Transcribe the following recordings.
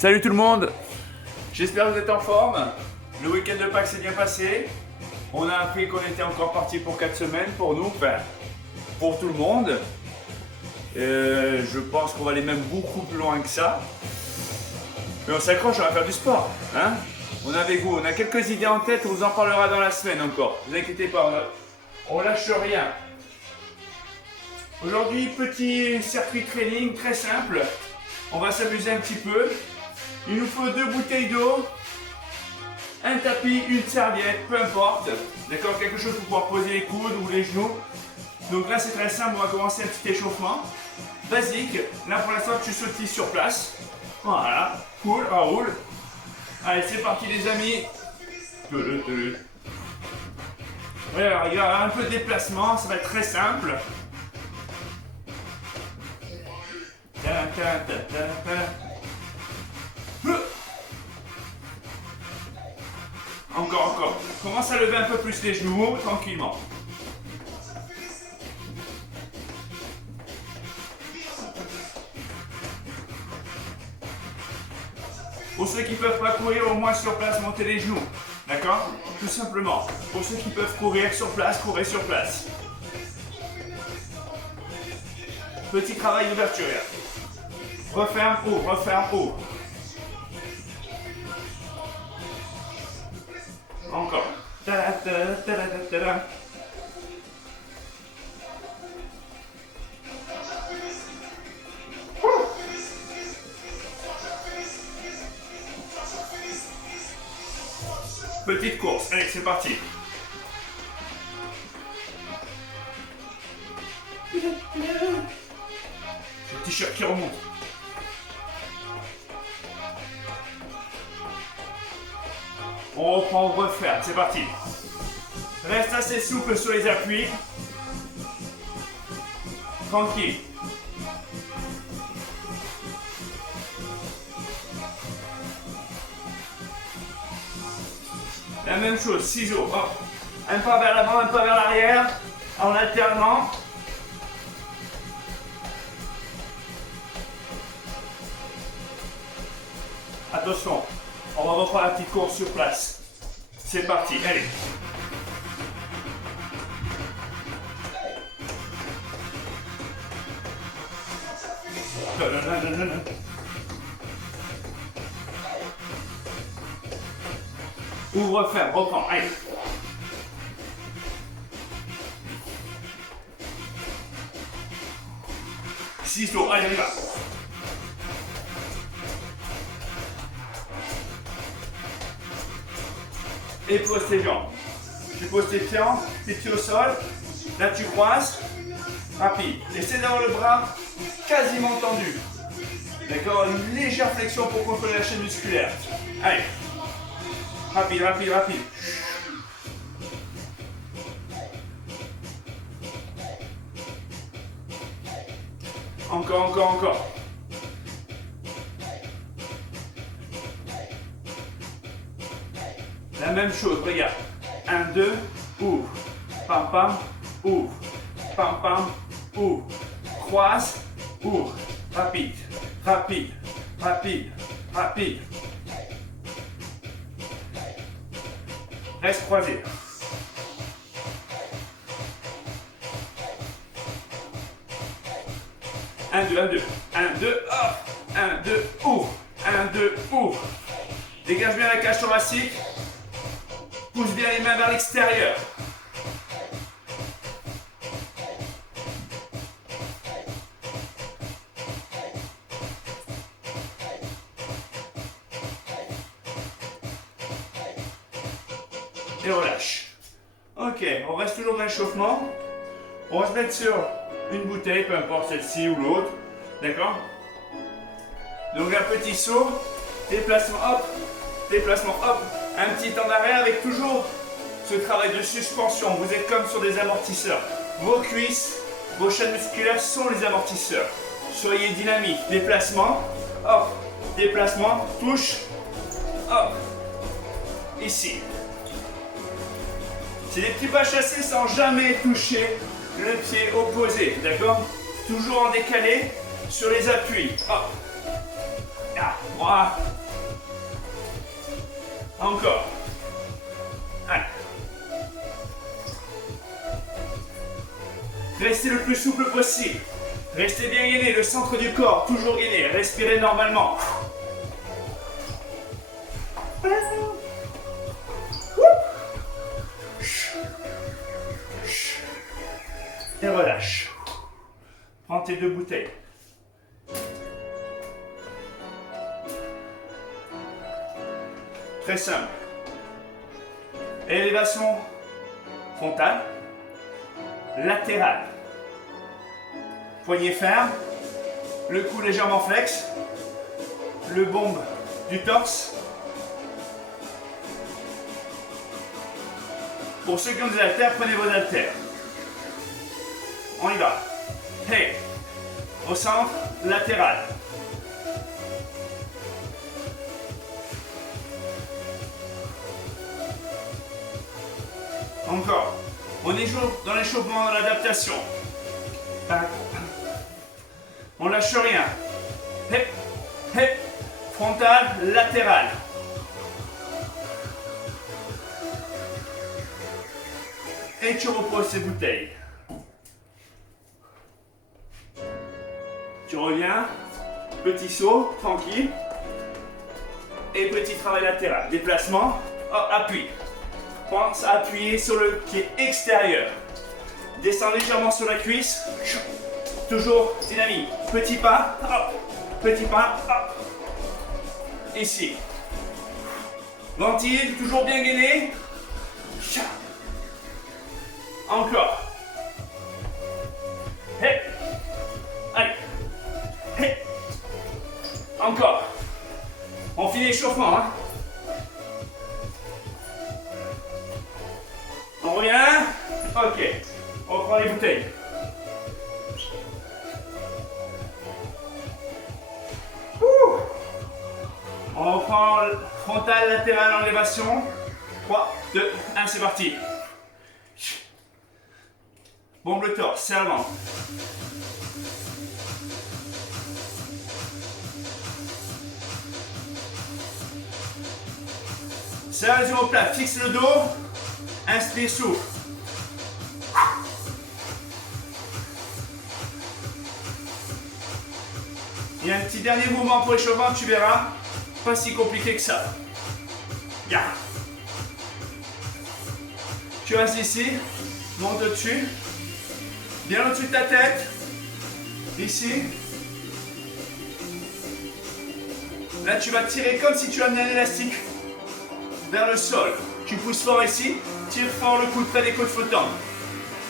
Salut tout le monde, j'espère que vous êtes en forme. Le week-end de Pâques s'est bien passé. On a appris qu'on était encore parti pour 4 semaines pour nous, enfin pour tout le monde. Je pense qu'on va aller même beaucoup plus loin que ça. Mais on s'accroche, on va faire du sport. Hein, on est avec vous, on a quelques idées en tête, on vous en parlera dans la semaine encore. Ne vous inquiétez pas, on lâche rien. Aujourd'hui, petit circuit training très simple. On va s'amuser un petit peu. Il nous faut 2 bouteilles d'eau, un tapis, une serviette, peu importe. D'accord, quelque chose pour pouvoir poser les coudes ou les genoux. Donc là, c'est très simple, on va commencer un petit échauffement. Basique. Là, pour l'instant, tu sautilles sur place. Voilà, cool, on roule. Allez, c'est parti les amis. Voilà, il y aura un peu de déplacement, ça va être très simple. Encore. Commence à lever un peu plus les genoux, tranquillement. Pour ceux qui ne peuvent pas courir, au moins sur place, montez les genoux. D'accord? Tout simplement. Pour ceux qui peuvent courir sur place, courez sur place. Petit travail d'ouverture. Referme, ouvre, referme, ouvre. Encore. Petite course. Allez, c'est parti. J'ai le t-shirt qui remonte. On reprend, on referme, c'est parti. Reste assez souple sur les appuis. Tranquille. La même chose, ciseaux. Hop. Un pas vers l'avant, un pas vers l'arrière, en alternant. Attention, on va reprendre la petite course sur place. C'est parti, allez. Ouvre, ferme, reprends, allez. Ciseaux, allez, on y va. Et pose tes jambes. Tu poses tes pieds au sol. Là, tu croises. Rapide. Essaie d'avoir le bras quasiment tendu. D'accord? Une légère flexion pour contrôler la chaîne musculaire. Allez. Rapide. Encore. La même chose, regarde. 1, 2, ouvre. Pam, ouvre. Pam, ouvre. Croise, ouvre. Rapide. Reste croisé. 1, 2, hop. 1, 2, ouvre. 1, 2, ouvre. Dégage bien la cage thoracique. Pousse bien les mains vers l'extérieur. Et relâche. Ok, on reste toujours dans l'échauffement. On va se mettre sur une bouteille, peu importe celle-ci ou l'autre. D'accord? Donc un petit saut, déplacement hop, un petit temps d'arrêt avec toujours ce travail de suspension. Vous êtes comme sur des amortisseurs. Vos cuisses, vos chaînes musculaires sont les amortisseurs. Soyez dynamique. Déplacement, hop, déplacement, touche, hop, ici. C'est des petits pas chassés sans jamais toucher le pied opposé, d'accord? Toujours en décalé sur les appuis. Hop. Ah, voilà. Encore. Allez. Restez le plus souple possible. Restez bien gainé, le centre du corps, toujours gainé. Respirez normalement. Et relâche. Prends tes 2 bouteilles. Très simple. Élévation frontale, latérale. Poignet ferme, le cou légèrement flex, le bombe du torse. Pour ceux qui ont des haltères, prenez vos haltères. On y va. Hey, au centre, latéral. Encore. On est toujours dans l'échauffement, dans l'adaptation. On lâche rien. Hep, hep, frontal, latéral. Et tu reposes ces bouteilles. Tu reviens, petit saut, tranquille. Et petit travail latéral. Déplacement, hop, appui. Pense à appuyer sur le pied extérieur. Descends légèrement sur la cuisse. Toujours dynamique. Petit pas, hop. Petit pas, hop. Ici. Ventile, toujours bien gainé. Encore. Hey. Allez. Hey. Encore. On finit l'échauffement. Hein. On revient. Ok. On reprend les bouteilles. On reprend frontal, latéral, enlévation. 3, 2, 1, c'est parti. Bombe le torse, serre le ventre. Serre les omoplates, fixe le dos. Inspire, souffle. Il y a un petit dernier mouvement pour l'échauffement, tu verras. Pas si compliqué que ça. Yeah. Tu restes ici, monte au-dessus. Bien au-dessus de ta tête. Ici. Là, tu vas tirer comme si tu amenais un élastique vers le sol. Tu pousses fort ici. Tire fort le coude près des côtes flottantes.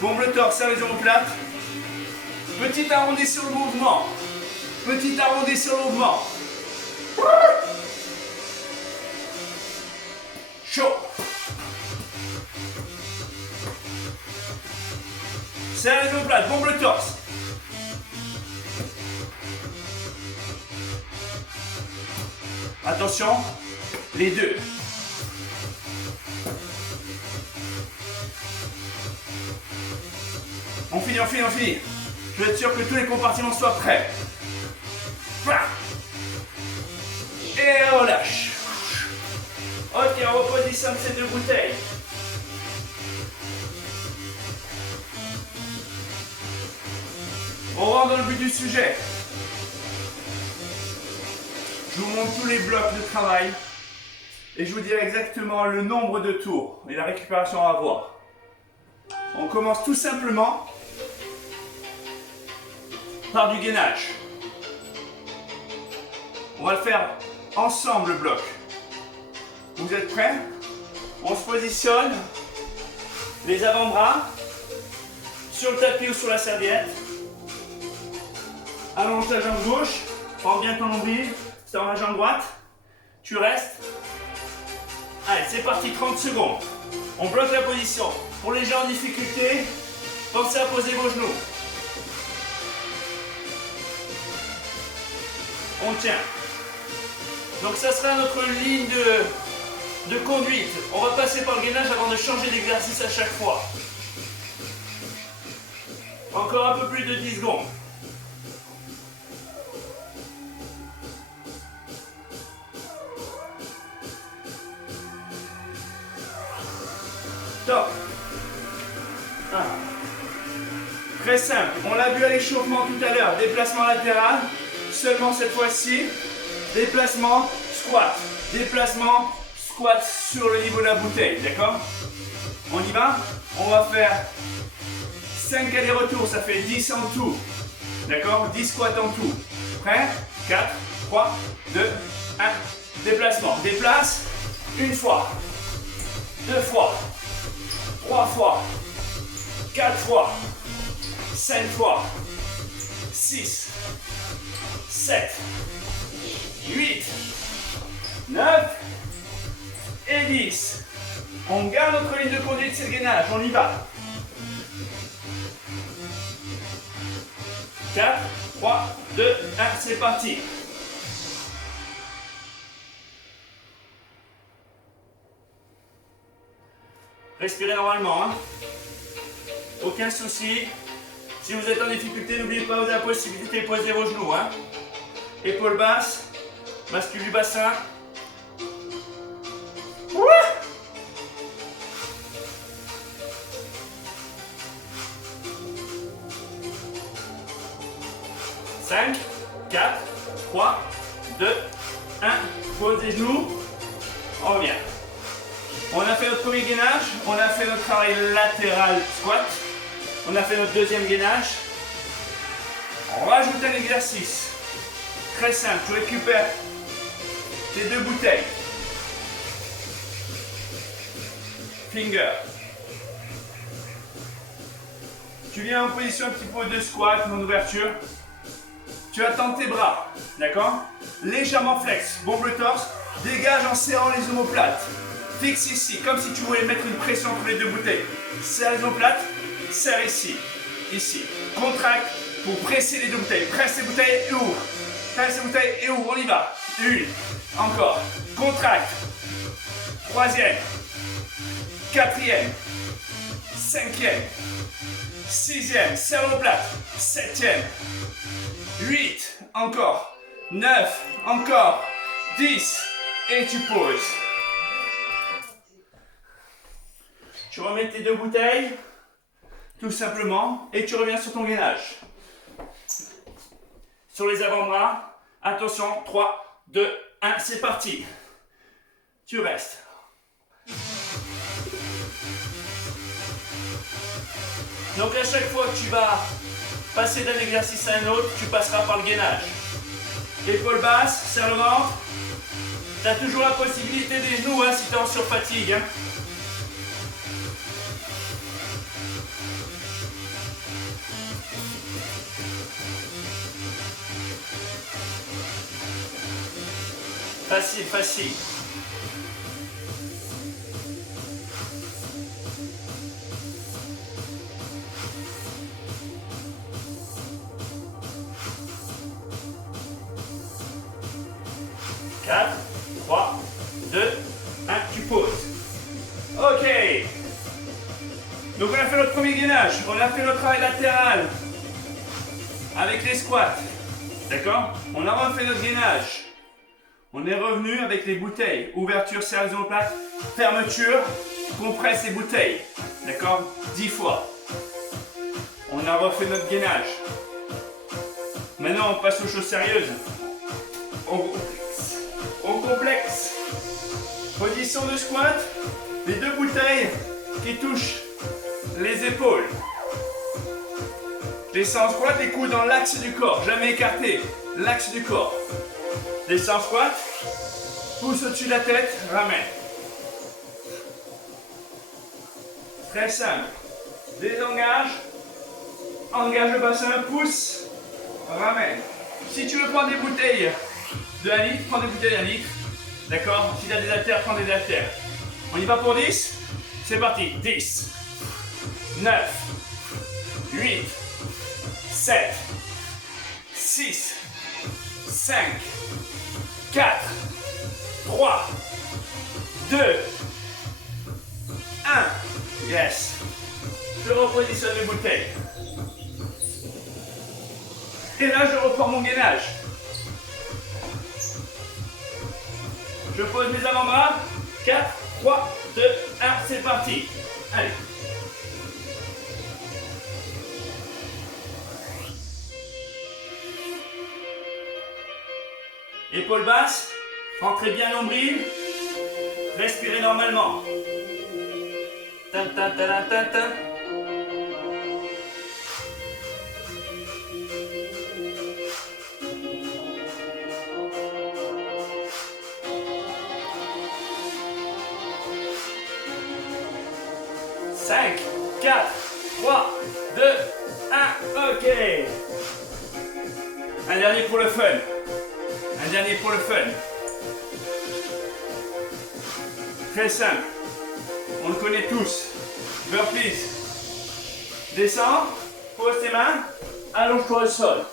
Bombe le torse, serre les omoplates. Petit arrondi sur le mouvement. Petit arrondi sur le mouvement. Chaud. Serre les omoplates, bombe le torse. Attention, les deux. On finit, on finit, on finit. Je veux être sûr que tous les compartiments soient prêts. Et relâche. Ok, on repositionne ces 2 bouteilles. On rentre dans le but du sujet. Je vous montre tous les blocs de travail et je vous dirai exactement le nombre de tours et la récupération à avoir. On commence tout simplement par du gainage. On va le faire ensemble le bloc. Vous êtes prêts? On se positionne, les avant-bras sur le tapis ou sur la serviette. Allonge ta jambe gauche, prends bien ton nombril, sur la jambe droite. Tu restes. Allez, c'est parti, 30 secondes. On bloque la position. Pour les gens en difficulté, pensez à poser vos genoux. On tient. Donc ça sera notre ligne de conduite. On va passer par le gainage avant de changer d'exercice à chaque fois. Encore un peu plus de 10 secondes. Top. 1. Très simple. On l'a vu à l'échauffement tout à l'heure. Déplacement latéral. Seulement cette fois-ci. Déplacement, squat. Déplacement, squat sur le niveau de la bouteille. D'accord? On y va? On va faire 5 allers-retours. Ça fait 10 en tout. D'accord? 10 squats en tout. Prêt? 4, 3, 2, 1. Déplacement. Déplace. Une fois. 2 fois. 3 fois. 4 fois. 5 fois. 6. 7. 8. 9. Et 10. On garde notre ligne de conduite, c'est le gainage. On y va. 4, 3, 2, 1, c'est parti. Respirez normalement. Hein. Aucun souci. Si vous êtes en difficulté, n'oubliez pas, vous avez la possibilité de poser vos genoux. Hein. Épaules basses. Bascule du bassin. Ouah. 5, 4, 3, 2, 1. Pose les genoux. On revient. On a fait notre premier gainage. On a fait notre travail latéral squat. On a fait notre deuxième gainage. On rajoute un exercice. Très simple. Tu récupères tes 2 bouteilles. Finger. Tu viens en position un petit peu de squat, en ouverture. Tu attends tes bras, d'accord? Légèrement flex, bombe le torse, dégage en serrant les omoplates. Fixe ici, comme si tu voulais mettre une pression entre les 2 bouteilles. Serre les omoplates, serre ici, ici. Contracte pour presser les 2 bouteilles. Presse les bouteilles et ouvre. Presse les bouteilles et ouvre, on y va. 1, encore. Contracte. 3e, 4e, 5e, 6e, serre l'omoplate. 7e. 8, encore, 9, encore, 10, et tu poses. Tu remets tes 2 bouteilles, tout simplement, et tu reviens sur ton gainage. Sur les avant-bras, attention, 3, 2, 1, c'est parti. Tu restes. Donc à chaque fois que tu vas passer d'un exercice à un autre, tu passeras par le gainage. Épaules basses, serre le ventre. Tu as toujours la possibilité des genoux hein, si tu es en surfatigue. Hein. Facile, facile. Quatre, 3, 2, 1, tu poses. Ok. Donc on a fait notre premier gainage. On a fait notre travail latéral avec les squats. D'accord? On a refait notre gainage. On est revenu avec les bouteilles. Ouverture, serre les omoplates. Fermeture, compresse les bouteilles. D'accord? 10 fois. On a refait notre gainage. Maintenant, on passe aux choses sérieuses. On complexe. Position de squat. Les 2 bouteilles qui touchent les épaules. Descends en squat, les coudes dans l'axe du corps. Jamais écarté. L'axe du corps. Descends en squat. Pousse au-dessus de la tête. Ramène. Très simple. Désengage. Engage le bassin. Pousse. Ramène. Si tu veux prendre des bouteilles de 1 litre, prends des bouteilles d'1 litre. D'accord? Si tu as des haltères, prends des haltères. On y va pour 10? C'est parti. 10, 9, 8, 7, 6, 5, 4, 3, 2, 1. Yes. Je repositionne les bouteilles. Et là, je reprends mon gainage. Je pose mes avant-bras. 4, 3, 2, 1, c'est parti. 1, Allez. Épaules basses, rentrez bien nombril, respirez normalement. Ta ta ta ta ta ta. Cinq, 4, 3, 2, 1, ok. Un dernier pour le fun. Un dernier pour le fun. Très simple. On le connaît tous. Burpees. Descends, pose tes mains, allonge-toi au sol.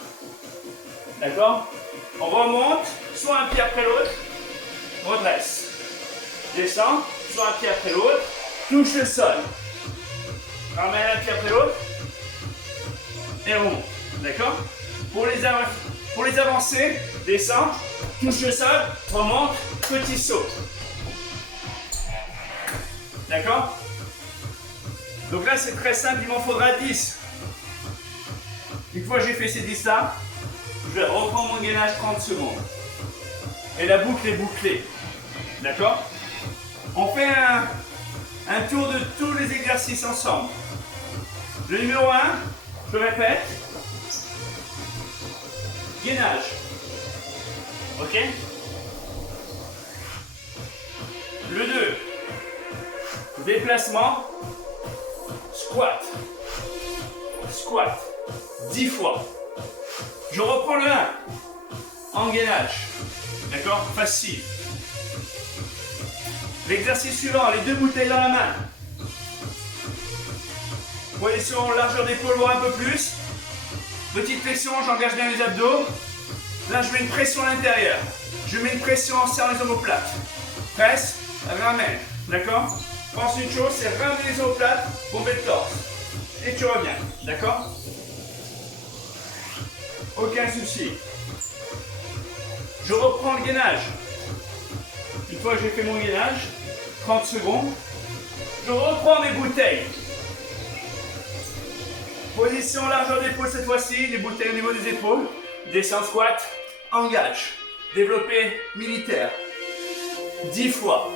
D'accord? On remonte, soit un pied après l'autre, redresse. Descends, soit un pied après l'autre, touche le sol. Ramène un pied après l'autre et remonte. D'accord? Pour les avancer, descends, touche le sol, remonte, petit saut. D'accord? Donc là c'est très simple, il m'en faudra 10. Une fois que j'ai fait ces 10 là, je vais reprendre mon gainage 30 secondes. Et la boucle est bouclée. D'accord? On fait un tour de tous les exercices ensemble. Le numéro 1, je répète. Gainage. Ok? Le 2, déplacement. Squat. Squat. 10 fois. Je reprends le 1. En gainage. D'accord? Facile. L'exercice suivant, les 2 bouteilles dans la main. Position largeur d'épaule, voire un peu plus. Petite flexion, j'engage bien les abdos. Là, je mets une pression à l'intérieur. Je mets une pression en serrant les omoplates. Presse, ramène. D'accord? Pense une chose, c'est ramener les omoplates, bomber le torse. Et tu reviens. D'accord? Aucun souci. Je reprends le gainage. Une fois que j'ai fait mon gainage, 30 secondes, je reprends mes bouteilles. Position largeur d'épaule cette fois-ci, les bouteilles au niveau des épaules. Descends squat, engage. Développé militaire. 10 fois.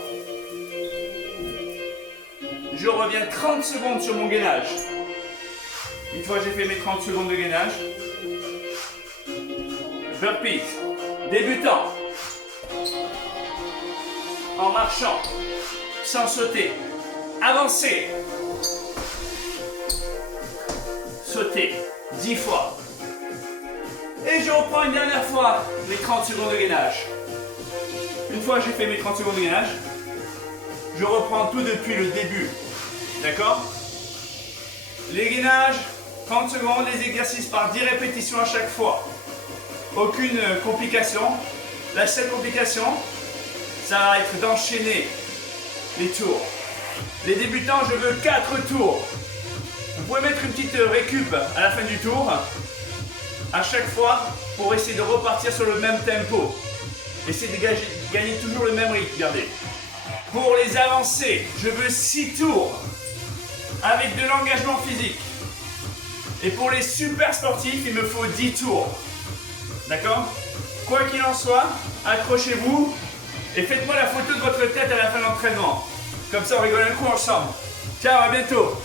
Je reviens 30 secondes sur mon gainage. Une fois que j'ai fait mes 30 secondes de gainage, burpees. Débutant. En marchant. Sans sauter. Avancer. Sauter 10 fois. Et je reprends une dernière fois les 30 secondes de gainage. Une fois que j'ai fait mes 30 secondes de gainage, je reprends tout depuis le début. D'accord? Les gainages, 30 secondes, les exercices par 10 répétitions à chaque fois. Aucune complication. La seule complication, ça va être d'enchaîner les tours. Les débutants, je veux 4 tours. Vous pouvez mettre une petite récup à la fin du tour, à chaque fois, pour essayer de repartir sur le même tempo. Essayez de gagner toujours le même rythme, regardez. Pour les avancées, je veux 6 tours, avec de l'engagement physique. Et pour les super sportifs, il me faut 10 tours. D'accord? Quoi qu'il en soit, accrochez-vous et faites-moi la photo de votre tête à la fin de l'entraînement. Comme ça, on rigole un coup ensemble. Ciao, à bientôt!